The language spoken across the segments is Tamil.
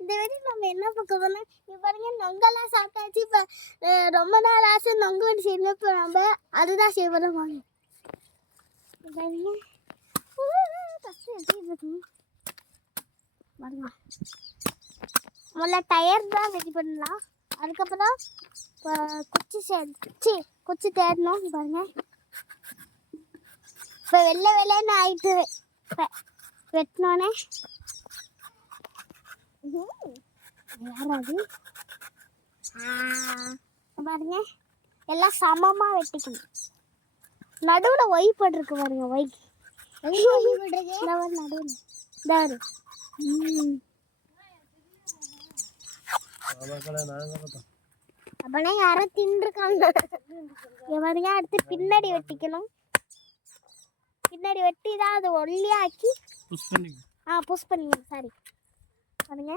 இந்த வீடியோ நம்ம என்ன பார்க்க போறோம்? இங்க பாருங்க நொங்கெல்லாம் சாப்பிட்டாச்சு. இப்போ ரொம்ப நாள் ஆசை நொங்கு ஒன்று செய்யணும். இப்போ நம்ம அதுதான் செய்ய போறோம். வாங்க பாருங்க. ஃபஸ்ட்டு எப்படி இருக்கும் பாருங்க. முதல்ல டயர் தான் ரெடி பண்ணலாம். அதுக்கப்புறம் குச்சி தேடணும். பாருங்க இப்போ வெள்ளைன்னு ஆயிட்டு வெட்டினோன்னே யாராவது பாருங்க எல்லாம் சமமாக வெட்டிக்கணும். நடுவில் ஒய் போட்டிருக்கு பாருங்க. ஒய் நடுவில் தாரு அப்பனா யாரோ தின்றுருக்காங்க. பாருங்க அடுத்து பின்னாடி வெட்டிக்கணும். பின்னாடி வெட்டி தான் அதை ஒல்லியாக்கி புஷ் பண்ணிங்க. சாரி பாருங்க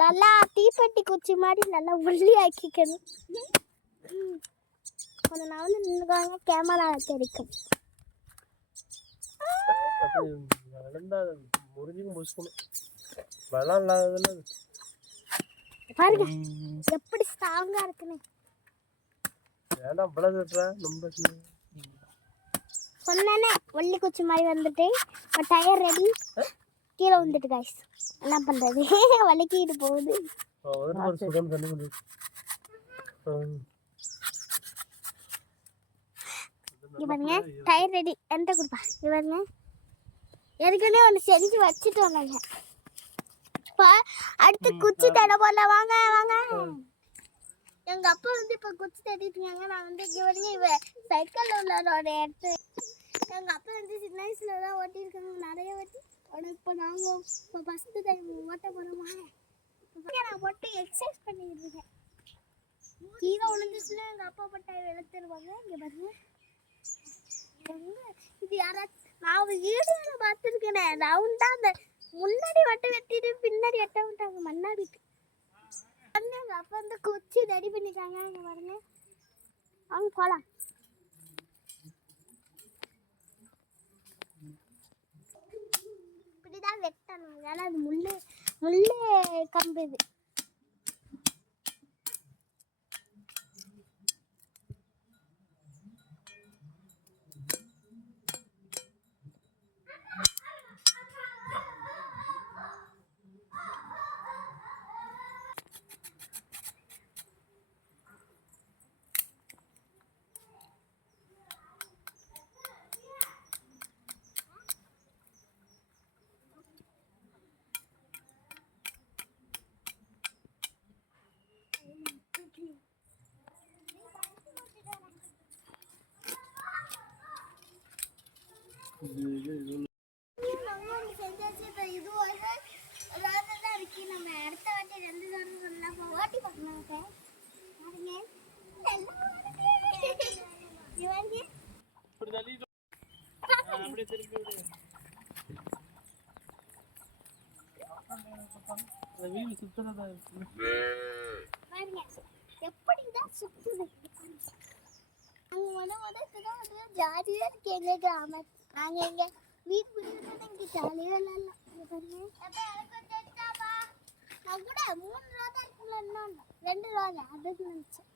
நல்லா தீப்பெட்டி குச்சி மாதிரி நல்லா ஒல்லி ஆக்கிக்கணும். கொஞ்சம் நாள் நின்றுக்காங்க கேமரா கிடைக்கும். பாருங்க எப்படி ஸ்ட்ராங்கா இருக்குன்னு. சொன்னேனே ஒல்லி குச்சி மாதிரி வந்துட்டு டயர் ரெடி. கீழே வந்துட்டு காய்ஸ் என்ன பண்றது வலிக்கிட்டு போகுது. பாருங்க டயர் ரெடி. என்கிட்ட கொடுப்பா. பாருங்க ஏற்கனவே ஒன்று செஞ்சு வச்சுட்டோம் நாங்கள். இப்போ அடுத்து குச்சி தேட போல. வாங்க வாங்க. எங்கள் அப்பா வந்து இப்போ குச்சி தேடிட்டு இருக்காங்க. நான் வந்து இங்கே வரீங்க இவ சைக்கிளில் உள்ளோட எடுத்து எங்கள் அப்பா வந்து சின்ன வயசுல தான் ஓட்டியிருக்காங்க. நிறைய ஓட்டி இப்போ நாங்கள் இப்போ ஃபஸ்ட்டு டைம் ஓட்ட போகிறோமா. நான் போட்டு எக்ஸசைஸ் பண்ணிக்கிட்டு இருக்கேன். கீழே விழுந்துச்சுன்னா எங்கள் அப்பா போட்டு வெளுத்துருவாங்க. இங்கே பாருங்க இது யாராச்சும் நான் ஒரு வீடியோவில் பார்த்துருக்கேனே. ரவுண்டாக அந்த முன்னாடி மட்டும் வெட்டிட்டு பின்னாடி வெட்ட விட்டாங்க மண்ணாடிட்டு. எங்கள் அப்பா வந்து குச்சி ரெடி பண்ணிட்டாங்க. இங்கே பாருங்க அவங்க போகலாம். இப்படிதான் வெட்டணும். ஏன்னா அது முள்ளு கம்பு. இது செஞ்சாச்சு. இப்போ இது ஒரு ரோடு தான் இருக்கு. நம்ம அடுத்த வாட்டி 2 ரோடு சொல்லலாம். ஓட்டி பார்க்கலாம். எப்படிதான் சுத்துது. ஜாலியாக இருக்கு எங்கள் கிராமம். நாங்கள் எங்கள் வீட்டு இங்கே ஜாலியாக விளாட்லாம். நான் கூட 3 ரோதா இருக்குல்ல. இன்னொன்று 2 ரோதா அதுக்கு நினச்சேன்.